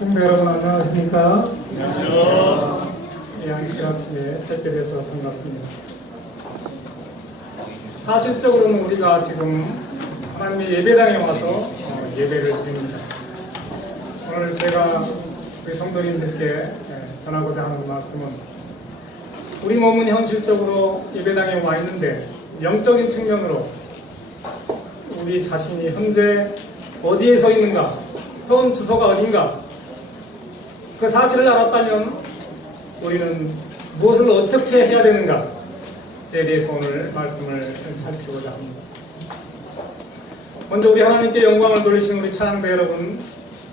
성도 여러분 안녕하십니까? 안녕하세요. 양식 아침에 뵙게 돼서 반갑습니다. 사실적으로는 우리가 지금 하나님의 예배당에 와서 예배를 드립니다. 오늘 제가 우리 성도님들께 전하고자 하는 말씀은 우리 몸은 현실적으로 예배당에 와 있는데 영적인 측면으로 우리 자신이 현재 어디에 서 있는가, 현 주소가 어딘가, 그 사실을 알았다면 우리는 무엇을 어떻게 해야 되는가에 대해서 오늘 말씀을 살피고자 합니다. 먼저 우리 하나님께 영광을 돌리신 우리 찬양대 여러분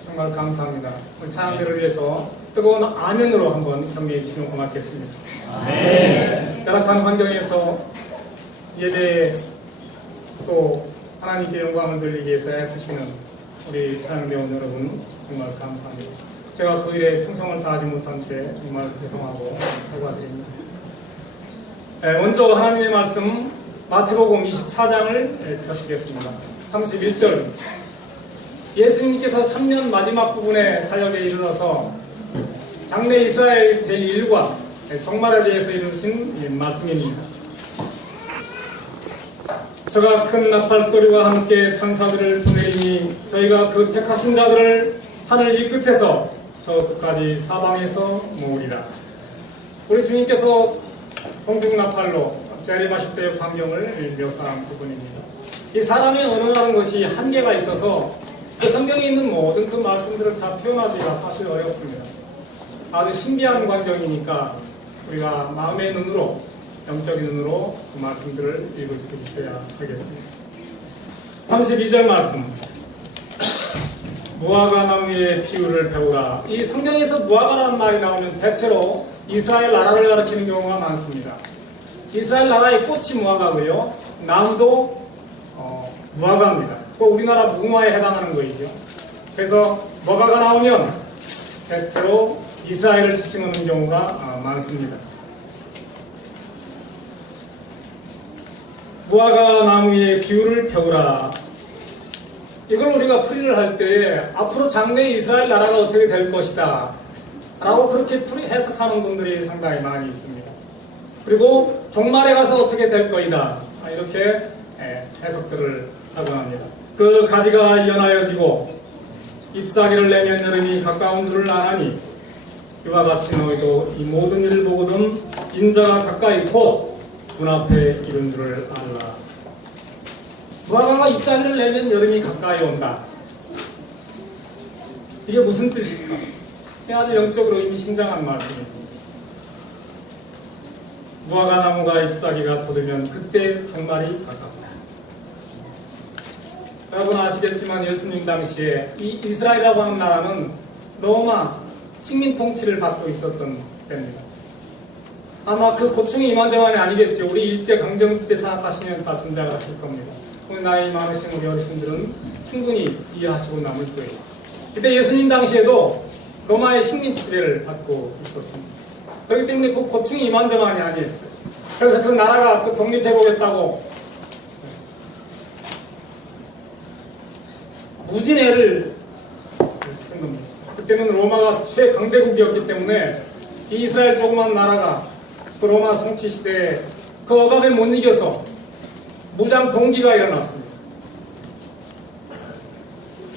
정말 감사합니다. 우리 찬양대를 위해서 뜨거운 아멘으로 한번 경배해 주시면 고맙겠습니다. 아멘. 열악한 환경에서 예배에 또 하나님께 영광을 돌리기 위해서 애쓰시는 우리 찬양대원 여러분 정말 감사합니다. 제가 그 일에 충성을 다하지 못한 채 정말 죄송하고 사과드립니다. 먼저 하나님의 말씀 마태복음 24장을 펴시겠습니다. 31절 예수님께서 3년 마지막 부분의 사역에 이르러서 장래 이스라엘 될 일과 종말에 대해서 이루신 말씀입니다. 저가 큰 나팔소리와 함께 천사들을 보내리니 저희가 그 택하신 자들을 하늘 이 끝에서 저 끝까지 사방에서 모으리라. 우리 주님께서 홍중나팔로 재림하실 때의 광경을 묘사한 부분입니다. 이 사람의 언어라는 것이 한계가 있어서 그 성경에 있는 모든 그 말씀들을 다 표현하기가 사실 어렵습니다. 아주 신비한 광경이니까 우리가 마음의 눈으로, 영적인 눈으로 그 말씀들을 읽을 수 있어야 되겠습니다. 32절 말씀 무화과 나무의 비유를 배우라. 이 성경에서 무화과라는 말이 나오면 대체로 이스라엘 나라를 가리키는 경우가 많습니다. 이스라엘 나라의 꽃이 무화과고요, 나무도 무화과입니다. 또 우리나라 무화과에 해당하는 거이죠. 그래서 무화과가 나오면 대체로 이스라엘을 지칭하는 경우가 많습니다. 무화과 나무의 비유를 배우라. 이걸 우리가 풀이를 할 때 앞으로 장래 이스라엘 나라가 어떻게 될 것이다 라고 그렇게 해석하는 분들이 상당히 많이 있습니다. 그리고 종말에 가서 어떻게 될 거이다 이렇게 해석들을 하곤 합니다. 그 가지가 연하여지고 잎사귀를 내면 여름이 가까운 줄을 아나니 이와 같이 너희도 이 모든 일을 보거든 인자가 가까이 곧 눈앞에 이른 줄을 알라. 무화과가 잎사귀를 내면 여름이 가까이 온다. 이게 무슨 뜻일까? 아주 영적으로 의미심장한 말씀입니다. 무화과 나무가 잎사귀가 돋으면 그때 종말이 가깝다. 여러분 아시겠지만 예수님 당시에 이 이스라엘이라고 하는 나라는 로마 식민 통치를 받고 있었던 때입니다. 아마 그 고충이 이만저만이 아니겠죠. 우리 일제강점기 때 생각하시면 다 짐작을 하실 겁니다. 우리 나이 많으신 우리 어르신들은 충분히 이해하시고 남을 거예요. 그때 예수님 당시에도 로마의 식민 지배를 받고 있었습니다. 그렇기 때문에 그 고충이 이만저만이 아니었어요. 그래서 그 나라가 그 독립해보겠다고 무진애를 쓴 겁니다. 그때는 로마가 최강대국이었기 때문에 이 이스라엘 조그만 나라가 그 로마 성치 시대에 그 억압에 못 이겨서 무장 봉기가 일어났습니다.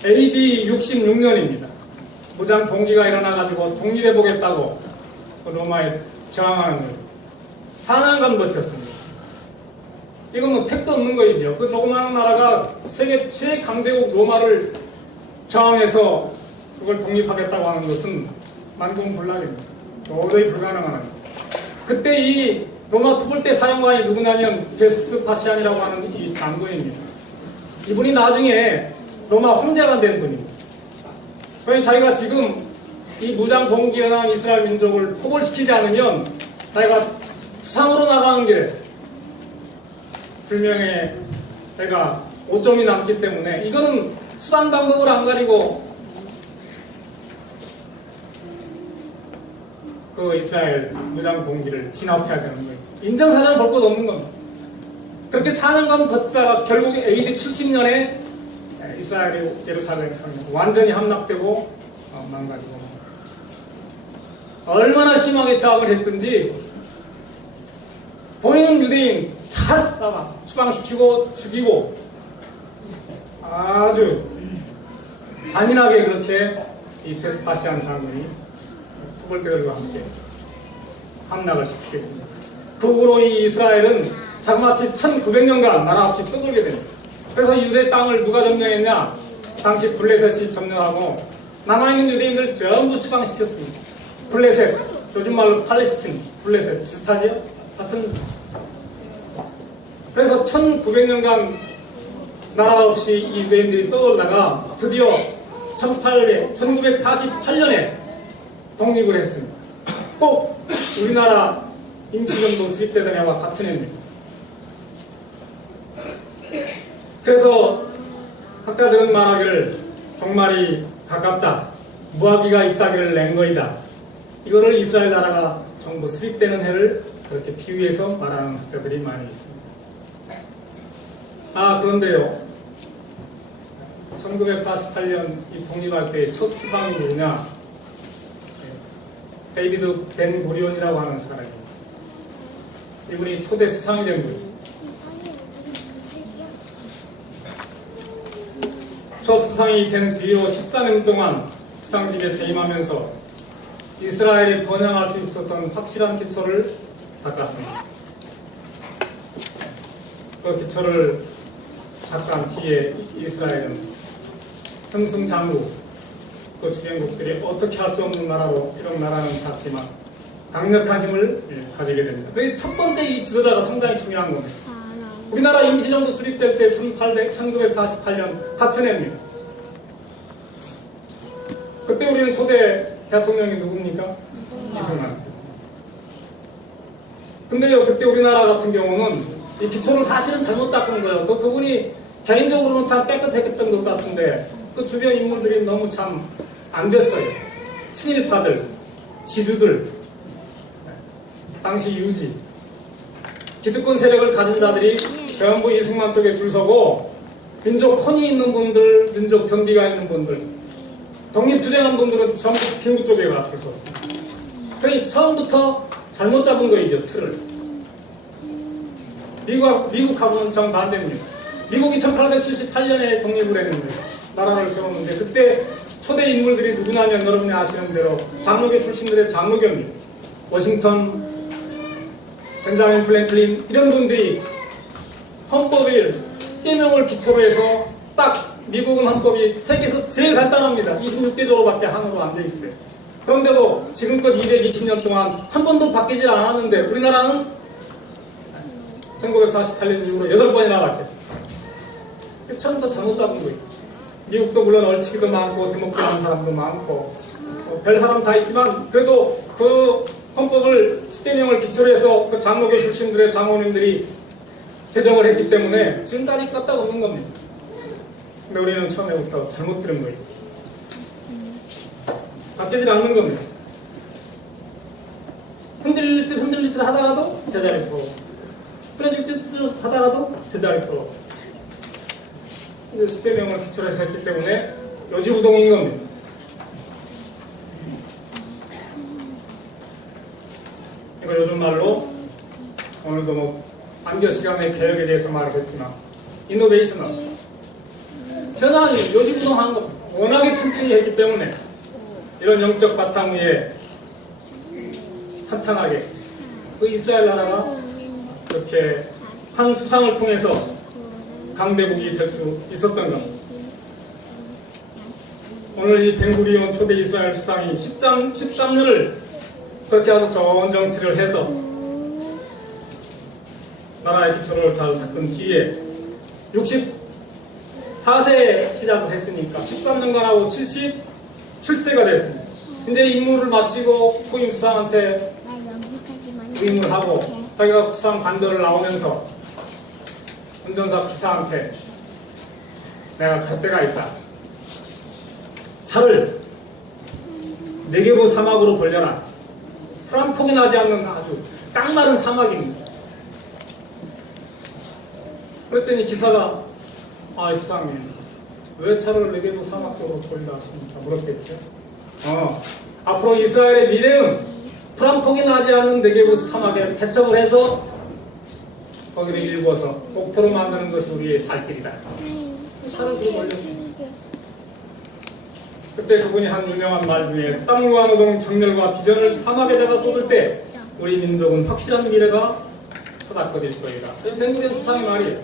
AD 66년입니다. 무장 봉기가 일어나가지고 독립해보겠다고 로마에 저항하는 거예요. 4년간 버텼습니다. 이건 뭐 택도 없는 거이죠. 그 조그마한 나라가 세계 최강대국 로마를 저항해서 그걸 독립하겠다고 하는 것은 만공불락입니다. 도저히 불가능한 겁니다. 그때 이 로마 투불대 사령관이 누구냐면 베스파시안이라고 하는 이 장군입니다. 이분이 나중에 로마 황제가 된 분입니다. 그러니 자기가 지금 이 무장 봉기에 일어난 이스라엘 민족을 포골시키지 않으면 자기가 수상으로 나가는 길에 불명예 제가 오점이 남기 때문에 이거는 수단 방법을 안 가리고 그 이스라엘 무장 봉기를 진압해야 되는 거예요. 인정사정 볼 것 없는 겁니다. 그렇게 4년간 버티다가 결국 AD 70년에 이스라엘이 예루살렘 성이 완전히 함락되고 망가지고 얼마나 심하게 저항을 했든지 보이는 유대인 다 추방시키고 죽이고 아주 잔인하게 그렇게 이 베스파시안 장군이 투볼대들과 함께 함락을 시키게 됩니다. 그 후로 이 이스라엘은 자그마치 1900년간 나라 없이 떠돌게 됩니다. 그래서 유대 땅을 누가 점령했냐? 당시 블레셋이 점령하고 남아있는 유대인들 전부 추방시켰습니다. 블레셋, 요즘 말로 팔레스틴, 블레셋 비슷하죠? 같은. 그래서 1900년간 나라 없이 이 유대인들이 떠돌다가 드디어 1948년에 독립을 했습니다. 꼭 우리나라 임시정부 수립되던 해와 같은 해입니다. 그래서 학자들은 말하기를 종말이 가깝다. 무화기가 잎사귀를 낸 거이다. 이거를 이스라엘 나라가 정부 수립되는 해를 그렇게 비유해서 말하는 학자들이 많이 있습니다. 그런데요. 1948년 이 독립할 때 첫 수상이 누구냐? 데이비드 벤 구리온이라고 하는 사람입니다. 이분이 초대 수상이 된 분이에요. 첫 수상이 된 뒤로 14년 동안 수상직에 재임하면서 이스라엘이 번영할 수 있었던 확실한 기초를 닦았습니다. 그 기초를 닦은 뒤에 이스라엘은 승승장구, 그 주변국들이 어떻게 할 수 없는 나라로 이런 나라는 작지만 강력한 힘을 가지게 됩니다. 그게 첫 번째 이 지도자가 상당히 중요한 겁니다. 우리나라 임시정부 수립될 때 1948년 같은 해입니다. 그때 우리는 초대 대통령이 누굽니까? 이승만. 근데요, 그때 우리나라 같은 경우는 이 기초를 사실은 잘못 닦은 거예요. 그분이 개인적으로는 참 깨끗했던 것 같은데 그 주변 인물들이 너무 참 안 됐어요. 친일파들, 지주들, 당시 유지, 기득권 세력을 가진 자들이 전부 이승만 쪽에 줄 서고 민족 혼이 있는 분들, 민족 전비가 있는 분들, 독립투쟁한 분들은 전부 김구 쪽에 가 줄 섰습니다. 그러니 처음부터 잘못 잡은 거이죠, 틀을. 미국하고는 정반대입니다. 미국이 1878년에 독립을 했는데, 나라를 세웠는데, 그때 초대 인물들이 누구냐면 여러분이 아시는 대로 장로교 출신들의 장로교입니다. 워싱턴, 벤자민 플랭클린 이런 분들이 헌법을 10개명을 기초로 해서 딱 미국은 헌법이 세계에서 제일 간단합니다. 26개조로밖에 한으로 안 돼 있어요. 그런데도 지금껏 220년 동안 한 번도 바뀌지 않았는데 우리나라는 1948년 이후로 8번이나 바뀌었어요. 처음부터 잘못 잡은 거예요. 미국도 물론 얼치기도 많고 디모크라한 사람도 많고 별 사람 다 있지만 그래도 그 헌법을 10개명을 기초로 해서 그 장로교 출신들의 장로님들이 제정을 했기 때문에 지금까지 끄떡없는 겁니다. 근데 우리는 처음에부터 잘못 들은 거예요. 바뀌지 않는 겁니다. 흔들릴 듯 하다가도 제자리 프로, 쓰러질 듯 하다가도 제자리 프로. 10개명을 기초로 해서 했기 때문에 요지부동인 겁니다. 이거 요즘 말로 오늘도 뭐 안교 시간의 개혁에 대해서 말을 했지만 이노베이셔널 변화는 요지부동한 겁니다. 워낙에 튼튼히 했기 때문에 이런 영적 바탕 위에 탄탄하게 그 이스라엘 나라가 이렇게 한 수상을 통해서 강대국이 될 수 있었던 겁니다. 오늘 이 벤구리온 초대 이스라엘 수상이 13년을 그렇게 아주 좋은 정치를 해서 나라의 기초를 잘 닦은 뒤에 64세에 시작을 했으니까 13년간 하고 77세가 됐습니다. 이제 임무를 마치고 후임 수상한테 부임을 하고 자기가 수상 반대를 나오면서 운전사 기사한테 내가 갈 데가 있다. 차를 네개부 사막으로 벌려라. 풀 한 폭이 나지 않는 아주 깡마른 사막입니다. 그랬더니 기사가 수상님 왜 차를 네개부 사막 쪽으로 돌리라 하십니까? 물었겠죠. 앞으로 이스라엘의 미래는 풀한폭이 나지 않는 네게브 사막에 개척을 해서 거기를 일궈서 옥토로 만드는 것이 우리의 살 길이다. 차를 들고 올렸습니다. 그때 그분이 한 유명한 말 중에 땅과 노동, 정열과 비전을 사막에다가 쏟을 때 우리 민족은 확실한 미래가 터닥거릴 거이다. 벵구리온 수상의 말이에요.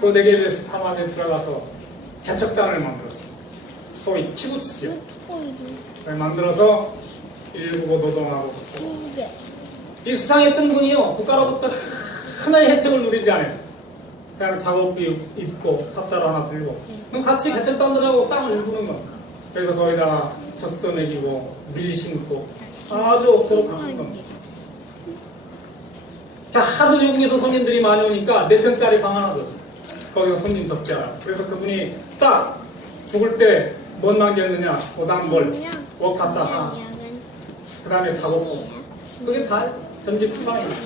그 네게브 사막에 들어가서 개척단을 만들었어요. 소위 키부츠죠. 만들어서 일구고 노동하고 이 수상했던 분이요 국가로부터 하나의 혜택을 누리지 않았어요. 그냥 작업비 입고 삽자루 하나 들고 그럼 같이 개척단들하고 땅을 일구는 거예요. 그래서 거기다가 젖소 먹이고 밀 심고 아주 옥토로 가는 겁니다. 하도 외국에서 손님들이 많이 오니까 4평짜리 방 하나 줬어요. 거기서 손님 덮자라. 그래서 그분이 딱 죽을 때 뭐 남겼느냐? 오당벌, 웍가짜 하나, 그 다음에 작업복. 그게 다 전직 수상입니다.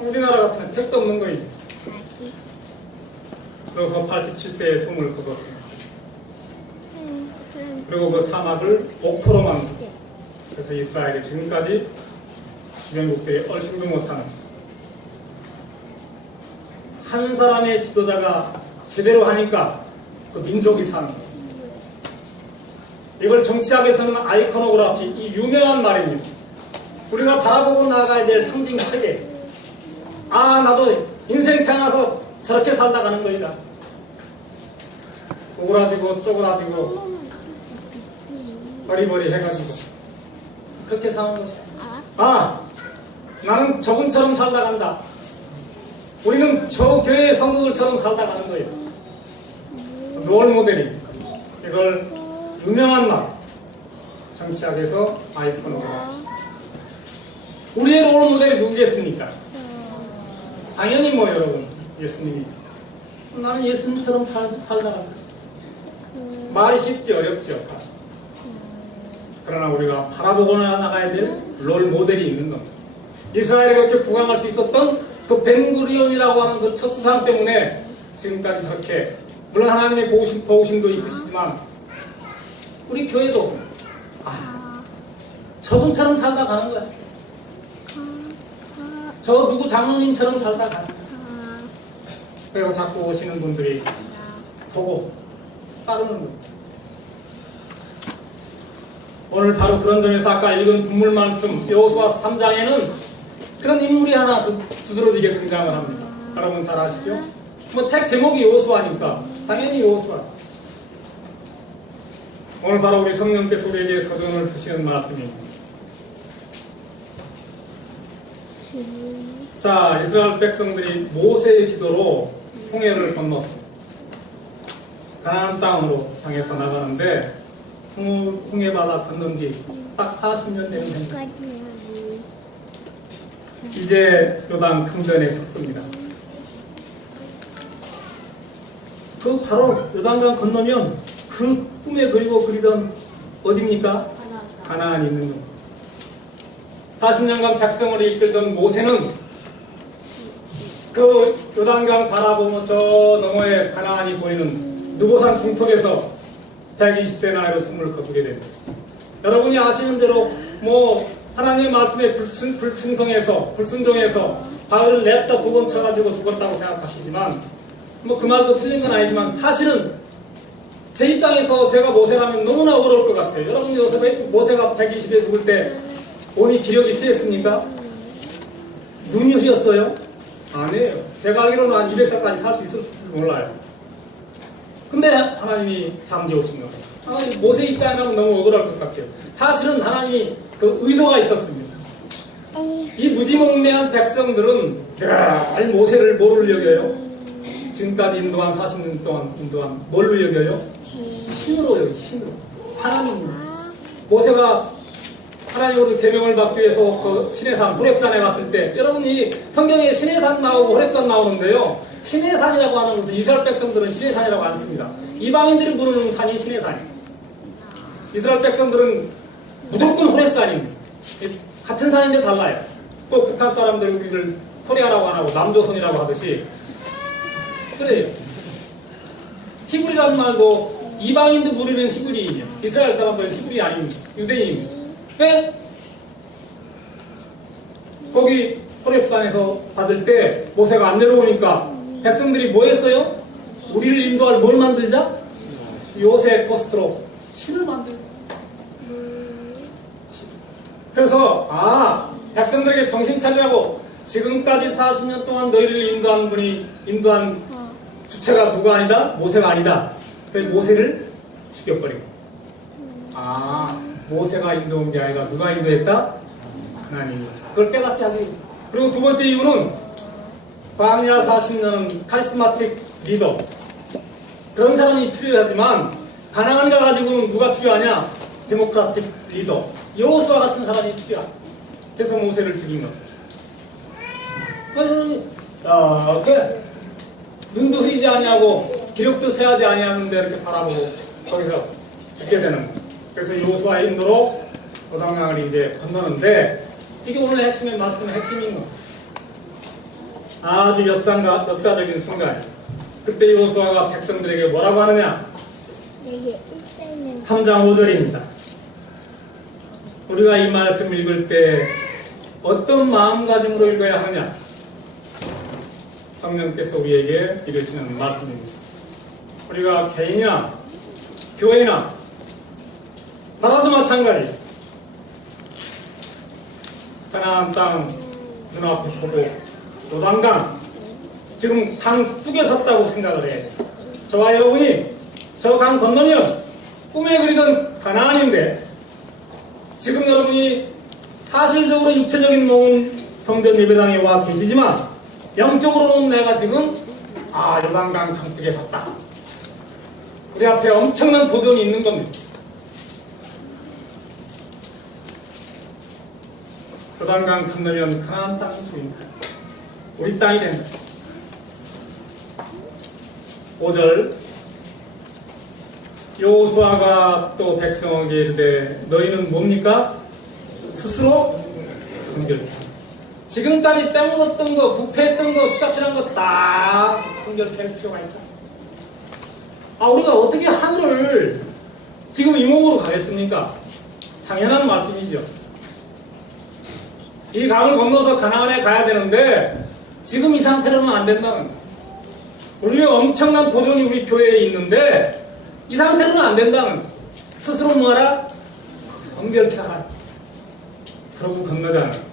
우리나라 같으면 택도 없는 거이죠. 그래서 87세에 숨을 거뒀습니다. 그리고 그 사막을 옥토로 만들고 그래서 이스라엘이 지금까지 주변국들이 얼씬도 못하는 한 사람의 지도자가 제대로 하니까 그 민족이 사는 거예요. 이걸 정치학에서는 아이코노그라피, 이 유명한 말입니다. 우리가 바라보고 나가야 될 상징 세계. 아, 나도 인생 태어나서 저렇게 살다 가는 거이다. 오그라지고 쪼그라지고 버리버리 해가지고 그렇게 사는 것이다. 아, 나는 저분처럼 살다 간다. 우리는 저 교회의 성도들처럼 살다 가는 거예요. 롤 모델이. 이걸 유명한 말. 정치학에서 아이코노그라피. 우리의 롤 모델이 누구겠습니까? 당연히 뭐 여러분, 예수님이죠. 나는 예수님처럼 살다 간다. 말이 쉽지 어렵지요. 그러나 우리가 바라보고 나가야 될 롤 모델이 있는 겁니다. 이스라엘이 그렇게 부강할 수 있었던 그 벤구리온이라고 하는 그 첫 수상 때문에 지금까지 저렇게 물론 하나님의 도우심도 있으시지만 우리 교회도 저분처럼 살다 가는 거야. 저 누구 장로님처럼 살다 가는 거야. 그래서 자꾸 오시는 분들이 보고 따르는 거야. 오늘 바로 그런 점에서 아까 읽은 본문 말씀 여호수아 3장에는 그런 인물이 하나 두드러지게 등장을 합니다. 여러분 잘 아시죠? 뭐 책 제목이 여호수아니까 당연히 여호수아. 오늘 바로 우리 성령께서 우리에게 도전을 주시는 말씀입니다. 자, 이스라엘 백성들이 모세의 지도로 홍해를 건넜습니다. 가나안 땅으로 향해서 나가는데 홍해 바다 건넌 지 딱 40년 되는 됩니다. 이제 요단 강변에 섰습니다. 그 바로 요단강 건너면 그 꿈에 그리던 어디입니까? 가나안이 있는 겁니다. 40년간 백성을 이끌던 모세는 그 요단강 바라보며 저 너머에 가나안이 보이는 느보산 중턱에서 120세 나이로 숨을 거두게 됩니다. 여러분이 아시는 대로 뭐 하나님의 말씀에 불순종해서 바울을 냈다 2번 쳐가지고 죽었다고 생각하시지만 뭐 그 말도 틀린 건 아니지만 사실은 제 입장에서 제가 모세라면 너무나 어려울 것 같아요. 여러분이 모세가 120에 죽을 때 온이 기력이 쇠했습니까? 눈이 흐렸어요? 아니에요. 제가 알기로는 한 200살까지 살 수 있을지 몰라요. 근데 하나님이 잠재우신 거예요. 모세 입장이라면 너무 억울할 것 같아요. 사실은 하나님이 그 의도가 있었습니다. 이 무지몽매한 백성들은 늘 모세를 뭐로 여겨요? 지금까지 인도한 40년 동안 인도한 뭘로 여겨요? 신으로 여겨요. 신으로. 하나님. 모세가 하나님으로 계명을 받기 위해서 그 시내산 호렙산에 갔을 때 여러분이 성경에 시내산 나오고 호렙산 나오는데요. 시내산이라고 하는 것은 이스라엘 백성들은 시내산이라고 안 씁니다. 이방인들이 부르는 산이 시내산이에요. 이스라엘 백성들은 무조건 호렙산입니다. 같은 산인데 달라요. 또 북한 사람들이 우리를 코리아라고 안 하고 남조선이라고 하듯이 그래요. 히브리라는 말도 이방인도 우리는 히브리인이야. 이스라엘 사람들은 히브리 아닙니다. 유대인입니다. 왜? 거기 호렙산에서 받을 때 모세가 안 내려오니까 백성들이 뭐 했어요? 우리를 인도할 뭘 만들자? 요새 포스트로 신을 만들자. 그래서 백성들에게 정신 차리라고 지금까지 40년 동안 너희를 인도한 주체가 누가 아니다? 모세가 아니다. 그래서 모세를 죽여버리고 모세가 인도한 게 아니라 누가 인도했다? 하나님이. 그걸 깨닫게 하기 위해서. 그리고 두 번째 이유는 광야 40년은 카리스마틱 리더 그런 사람이 필요하지만 가나안 가가지고는 누가 필요하냐? 데모크라틱 리더 여호수아 같은 사람이 필요하다. 그래서 모세를 죽인 거죠. 이렇게 눈도 흐리지 아니하고 기력도 세하지 아니하는데 이렇게 바라보고 거기서 죽게 되는 거예요. 그래서 여호수아의 인도로 요단강을 이제 건너는데 이게 오늘 핵심의 말씀의 핵심인 거예요. 아주 역사적인 순간이에요. 그때 여호수아가 백성들에게 뭐라고 하느냐? 3장 5절입니다. 우리가 이 말씀을 읽을 때 어떤 마음가짐으로 읽어야 하느냐? 성령께서 우리에게 이르시는 말씀입니다. 우리가 개인이나 교회나 나라도 마찬가지 가나안 땅 눈앞에 보고 요단강 지금 강 뚝에 섰다고 생각을 해. 저와 여러분이 저 강 건너면 꿈에 그리던 가나안인데 지금 여러분이 사실적으로 육체적인 몸은 성전 예배당에 와 계시지만 영적으로는 내가 지금 요단강 강둑에 섰다. 우리 앞에 엄청난 도전이 있는 겁니다. 요단강 건너면 가나안 땅이 보인다. 우리 땅이 된다. 5절 여호수아가 또 백성에게 이르되 너희는 뭡니까? 스스로 성결케. 지금까지 빼먹었던 거, 부패했던 거, 추잡질한 거 다 성결케 할 필요가 있다. 우리가 어떻게 하늘을 지금 이 몸으로 가겠습니까? 당연한 말씀이죠. 이 강을 건너서 가나안에 가야 되는데 지금 이 상태로는 안 된다는 거예요. 우리가 엄청난 도전이 우리 교회에 있는데 이 상태로는 안 된다는 거예요. 스스로 뭐하라? 성결케 하라. 그러고 건너자는 거예요.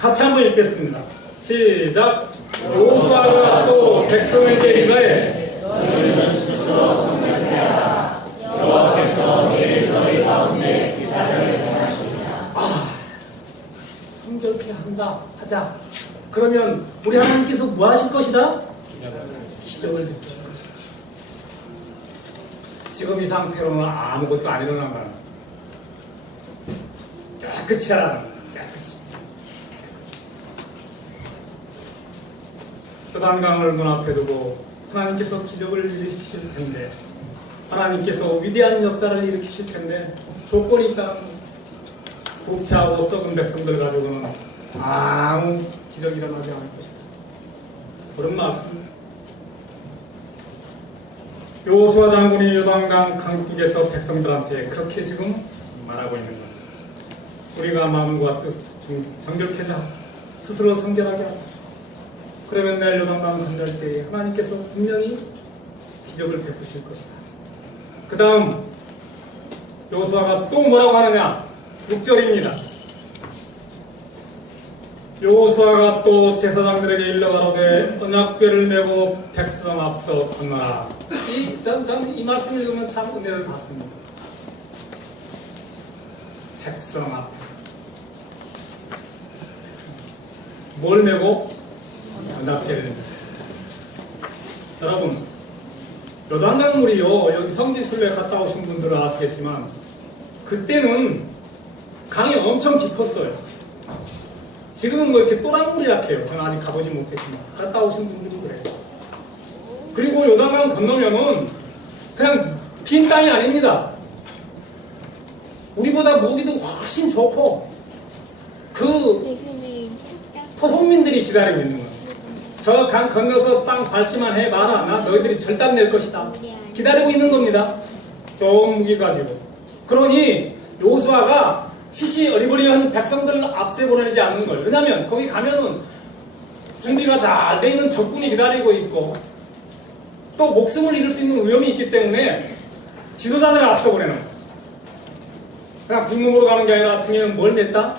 같이 한번 읽겠습니다. 시작. 여호수아가 또 백성에게 이르되 너희는 스스로 성결케 하라. 여호와께서 내일 너희 가운데 기사를 행하시리라. 성결케 한다 하자. 그러면 우리 하나님께서 뭐 하실 것이다? 기적을 베푸실 것이다. 지금 이 상태로는 아무것도 안 일어난 거야. 깨끗이 하라는 거야. 깨끗이. 요단강을 눈앞에 두고 하나님께서 기적을 일으키실 텐데 하나님께서 위대한 역사를 일으키실 텐데 조건이 있다는 거야. 부패하고 썩은 백성들 가지고는 아무 기적이 일어나지 않을 것이다. 그런 말씀. 여호수아 장군이 요단강 강둑에서 백성들한테 그렇게 지금 말하고 있는 겁니다. 우리가 마음과 뜻 정결케 하자. 스스로 성결하게 하자. 그러면 내일 요단강 건널 때에 하나님께서 분명히 기적을 베푸실 것이다. 그 다음 여호수아가 또 뭐라고 하느냐? 6절입니다. 여호수아가 또 제사장들에게 일러 가로되 언약궤를 메고 백성 앞서 건너라. 이 말씀을 읽으면 참 은혜를 받습니다. 백성 앞에 뭘 메고? 언약궤를. 여러분 요단강물이요, 여기 성지순례 갔다 오신 분들은 아시겠지만 그때는 강이 엄청 깊었어요. 지금은 뭐 이렇게 또랑물이라 해요. 저는 아직 가보지 못했지만 갔다 오신 분들이 그래요. 그리고 요단강 건너면은 그냥 빈 땅이 아닙니다. 우리보다 무기도 훨씬 좋고 그 토속민들이 기다리고 있는 거예요. 저 강 건너서 땅 밟기만 해봐라. 나 너희들이 절단 낼 것이다. 기다리고 있는 겁니다. 좋은 무기 가지고. 그러니 여호수아가 시시어리버리한 백성들을 앞세 보내지 않는 거예요. 왜냐하면 거기 가면은 준비가 잘 돼 있는 적군이 기다리고 있고 또 목숨을 잃을 수 있는 위험이 있기 때문에 지도자들을 앞서 보내는 거예요. 그냥 빈몸으로 가는 게 아니라 등에는 뭘 맸다?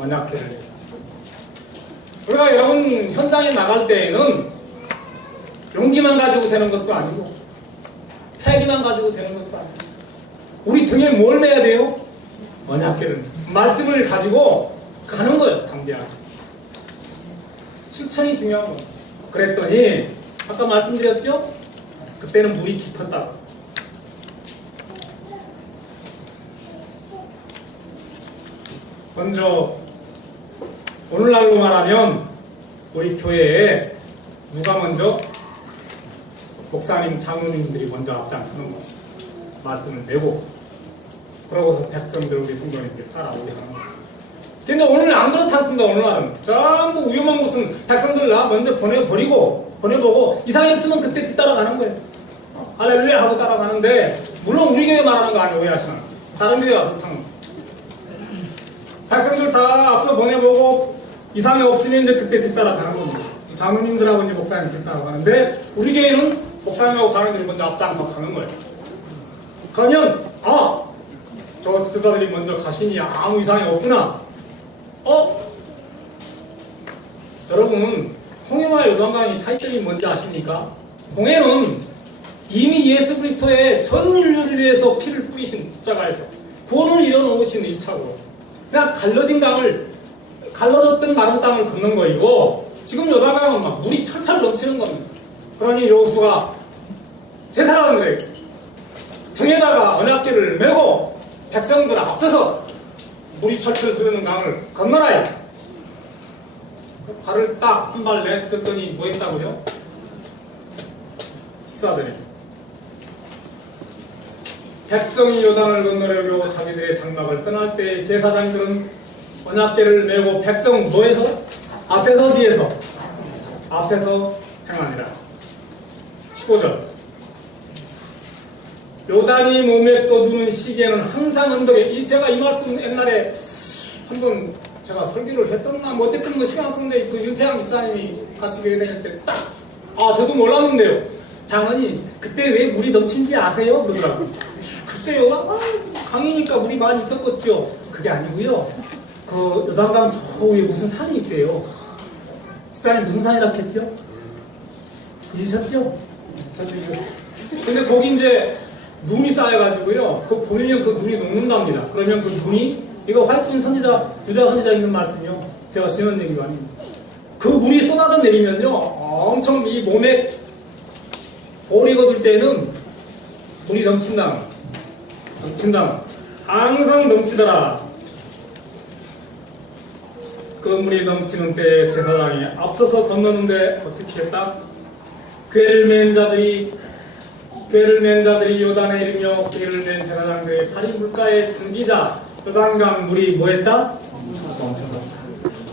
언약궤를 맸다. 우리가 여러분 현장에 나갈 때에는 용기만 가지고 되는 것도 아니고 패기만 가지고 되는 것도 아니고 우리 등에 뭘 매야 돼요? 언약궤를 말씀을 가지고 가는 거예요. 담대하게. 실천이 중요한 거예요. 그랬더니 아까 말씀드렸죠? 그때는 물이 깊었다고. 먼저 오늘날로 말하면 우리 교회에 누가 먼저? 목사님, 장로님들이 먼저 앞장서는 거예요. 말씀을 내고 그러고서 백성들 우리 성도님들 따라오게 하는 거예요. 근데 오늘은 안 그렇지 않습니다. 오늘날은 전부 위험한 곳은 백성들 나 먼저 보내보고 이상이 없으면 그때 뒤따라가는 거예요. 할렐루야 하고 따라가는데 물론 우리 교회 말하는 거 아니에요. 오해하시면 다른 교회가 그렇다는 거예요. 백성들 다 앞서 보내보고 이상이 없으면 이제 그때 뒤따라가는 겁니다. 장로님들하고 이제 목사님 뒤따라가는데 우리 교회는 목사님하고 장로님들이 먼저 앞장서 가는 거예요. 그러면 저 지도자들이 먼저 가시니 아무 이상이 없구나. 여러분 홍해와 요단강의 차이점이 뭔지 아십니까? 홍해는 이미 예수 그리스도의 전 인류를 위해서 피를 뿌리신 십자가에서 구원을 이뤄놓으신 1차로 그냥 갈라졌던 마른 땅을 걷는 거이고 지금 요단강은 막 물이 철철 넘치는 겁니다. 그러니 여호수아가 제 사람들에게 등에다가 언약궤를 메고 백성들 앞서서 물이 철철 흐르는 강을 건너라. 발을 딱 한 발 내딛었더니 뭐 했다고요? 식사들이 백성이 요단을 건너려고 자기들의 장막을 떠날 때 제사장들은 언약궤를 메고 백성 뭐해서? 앞에서 뒤에서? 앞에서 행하니라. 15절 요단이 몸에 떠두는 시기에는 항상 언덕에 제가 이 말씀 옛날에 한번 제가 설교를 했었나 뭐 어쨌든 뭐 시간 쓰는데 그 윤태양 집사님이 같이 교회 다닐 때 딱 저도 몰랐는데요. 장로님 그때 왜 물이 넘친지 아세요? 그러더라고요. 글쎄요. 강이니까 물이 많이 있었겠죠. 그게 아니고요. 그 요단강 저 위에 무슨 산이 있대요. 집사님 무슨 산이라고 했죠? 잊으셨죠? 근데 거기 이제 눈이 쌓여가지고요. 그 보면 그 눈이 녹는답니다. 그러면 그 눈이 이거 화이트인 선지자, 유자 선지자 있는 말씀이요. 제가 지은 얘기가 아닙니다. 그 물이 쏟아져 내리면요. 엄청 이 몸에 볼이 거둘 때는 물이 넘친다. 항상 넘치더라. 그 물이 넘치는 때에 제사장이 앞서서 건너는데 어떻게 했다? 궤를 맨 자들이 요단에 이르며 궤를 맨 제사장들의 발이 물가에 잠기자 요단강 물이 뭐했다?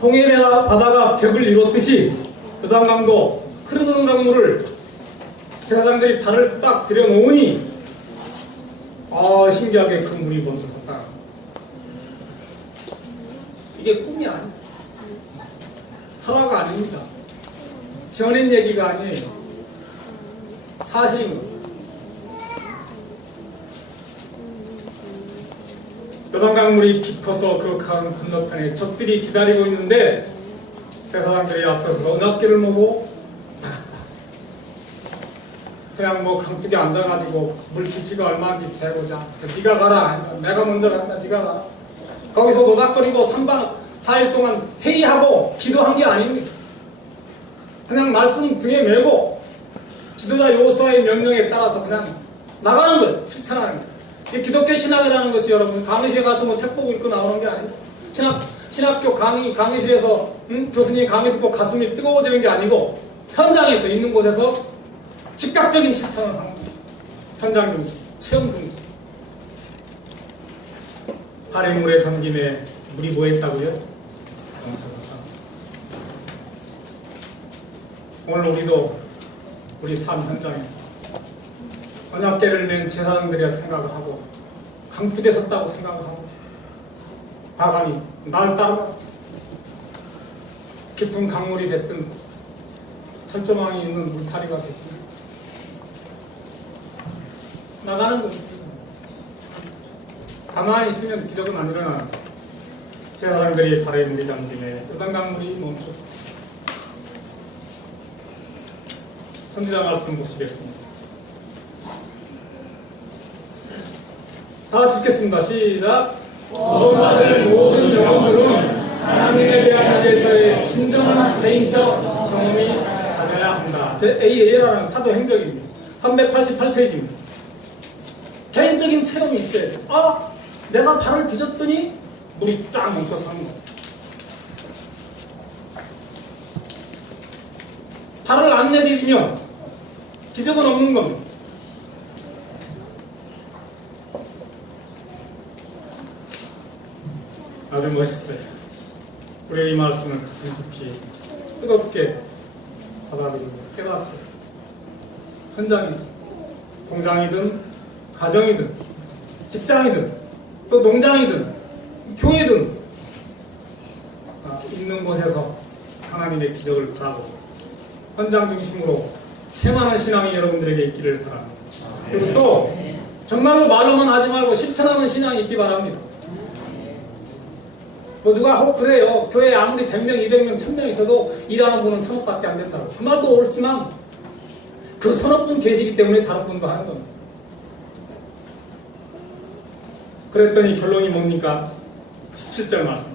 홍해 바다가 벽을 이뤘듯이 요단강도 흐르는 강물을 제사장들이 발을 딱 들여놓으니 신기하게 그 물이 먼저 섰다. 이게 꿈이 아니에요. 설화가 아닙니다. 지어낸 얘기가 아니에요. 사실입니다. 요단강물이 깊어서 그 강 건너편에 적들이 기다리고 있는데 제사장들이 앞서서 언약궤를 모고 그냥 뭐 강둑에 앉아가지고 물 깊이가 얼마인지 재보자. 네가 가라. 아니면 내가 먼저 간다. 네가 가라. 거기서 노닥거리고 4일 동안 회의하고 기도한 게 아닙니다. 그냥 말씀 등에 메고 지도자 여호수아의 명령에 따라서 그냥 나가는 거예요. 실천하는 거예요. 기독교 신학이라는 것이 여러분 강의실에 가서 뭐 책 보고 읽고 나오는 게 아니에요. 신학교 강의실에서 교수님이 강의 듣고 가슴이 뜨거워지는 게 아니고 현장에서 있는 곳에서 즉각적인 실천을 하는 거예요. 현장 중심, 체험 중심. 발에 물에 잠김에 물이 뭐 했다고요? 오늘 우리도 우리 삶 현장에서 언약궤를 맨 제사장들이라 생각을 하고 강둑에 섰다고 생각을 하고 바람이 날 따라 깊은 강물이 됐든 철조망이 있는 울타리가 됐든 나가는 거예요. 가만히 있으면 기적은 안 일어나는 거예요. 제사장들이 발에 물이 잠김에 요단 강물이 멈췄어요. 선지자 말씀 보시겠습니다. 다 같이 읽겠습니다. 시작. 구원받을 모든 영혼들은 하나님에 대한 데서의 진정한 개인적 경험이 가져야 한다. 제 AA라는 사도행적입니다. 388페이지입니다. 개인적인 체험이 있어야 돼. 내가 발을 뒤졌더니 물이 쫙 멈춰서 하는 거야. 발을 안 내디디면 기적은 없는 겁니다. 아주 멋있어요. 우리의 이 말씀을 가슴 깊이 뜨겁게 받아들이고 깨닫고 현장이든 공장이든 가정이든 직장이든 또 농장이든 교회든 있는 곳에서 하나님의 기적을 바라보고 현장 중심으로 채만한 신앙이 여러분들에게 있기를 바랍니다. 그리고 또 정말로 말로만 하지 말고 실천하는 신앙이 있기 바랍니다. 뭐 누가 그래요. 교회에 아무리 100명, 200명, 1000명 있어도 일하는 분은 3억밖에 안 된다고. 그 말도 옳지만 그 서너 분 계시기 때문에 다른 분도 하는 겁니다. 그랬더니 결론이 뭡니까? 17절 말씀.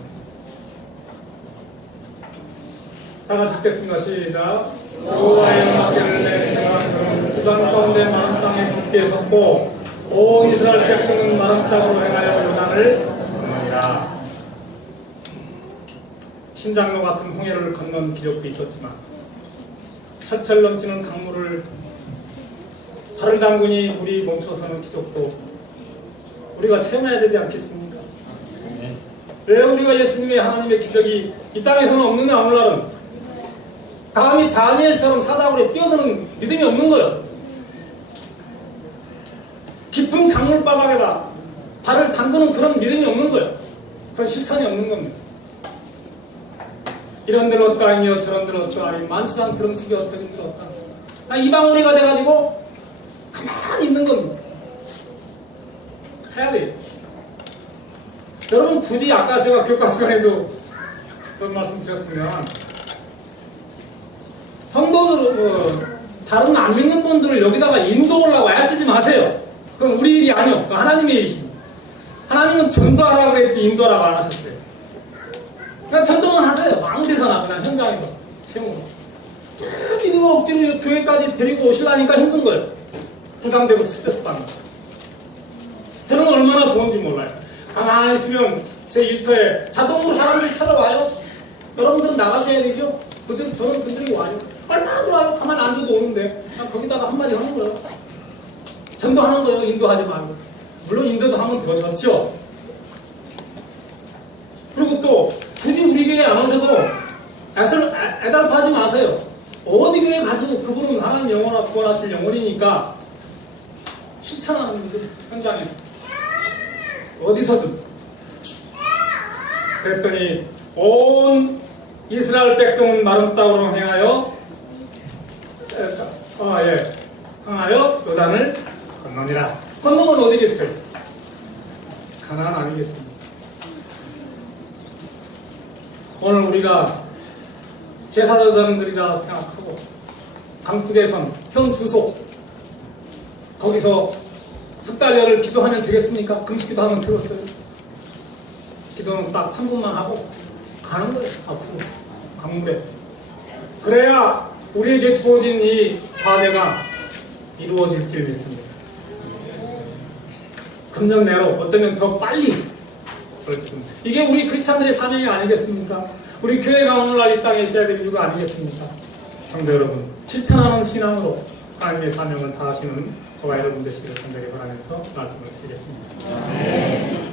다 같이 읽겠습니다. 시작. 여호와의 막대를 내 제사장들은 그 땅 가운데 마른 땅에 굳게 섰고 온 이스라엘 백성은 마른 땅으로 행하여 요단을 건너니라. 신장로 같은 홍해를 건넌 기적도 있었지만 철철 넘치는 강물을 발을 담그니 물이 멈춰서는 기적도 우리가 체험해야 되지 않겠습니까? 왜 우리가 예수님의 하나님의 기적이 이 땅에서는 없느냐? 오늘날은 다음이 다니엘처럼 사다구리에 뛰어드는 믿음이 없는 거예요. 깊은 강물바닥에다 발을 담그는 그런 믿음이 없는 거예요. 그런 실천이 없는 겁니다. 이런 데로 얻다 아니요 저런 데로 얻다 아니 만수상 드럼치기 어떻게 얻다 이방원이가 돼가지고 가만히 있는 겁니다. 해야 돼요. 여러분 굳이 아까 제가 교과 시간에도 그런 말씀 드렸으면 성도들 다른 안 믿는 분들을 여기다가 인도하려고 애쓰지 마세요. 그건 우리 일이 아니요. 그건 하나님의 일이십니다. 하나님은 전도하라고 그랬지 인도하라고 안 하셨어요. 그냥 전도만 하세요. 아무 데서나 그냥 현장에서 채우고. 누가 억지로 교회까지 데리고 오시려니까 힘든 거예요. 부담되고 스트레스 받는 거예요. 저는 얼마나 좋은지 몰라요. 가만히 있으면 제 일터에 자동으로 사람들이 찾아와요. 여러분들은 나가셔야 되죠. 저는 그들이 와요. 얼마나 좋아요. 가만히 앉아도 오는데 그냥 거기다가 한마디 하는 거예요. 전도하는 거예요. 인도하지 말고. 물론 인도도 하면 더 좋죠. 그리고 또 굳이 우리 교회에 안 오셔도 애달파하지 마세요. 어디 교회 가서도 그분은 하나님 영원하 구원하실 영혼이니까 실천하는 분들 현장에서 어디서든. 그랬더니 온 이스라엘 백성은 마른 땅으로 행하여 요단을 건너니라. 건너면 어디겠어요? 가나안 아니겠습니까? 오늘 우리가 제사장들이라 생각하고 강둑에선 현 주소 거기서 석 달여를 기도하면 되겠습니까? 금식 기도하면 되겠어요? 기도는 딱 한 분만 하고 가는 거예요. 앞으로 강물에. 그래야 우리에게 주어진 이 과제가 이루어질 줄 믿습니다. 금년 내로 어쩌면 더 빨리. 이게 우리 크리스찬들의 사명이 아니겠습니까? 우리 교회가 오늘날 이 땅에 있어야 될 이유가 아니겠습니까? 성도 여러분, 실천하는 신앙으로 하나님의 사명을 다하시는 저와 여러분 되시길 간절히 바라면서 말씀을 드리겠습니다.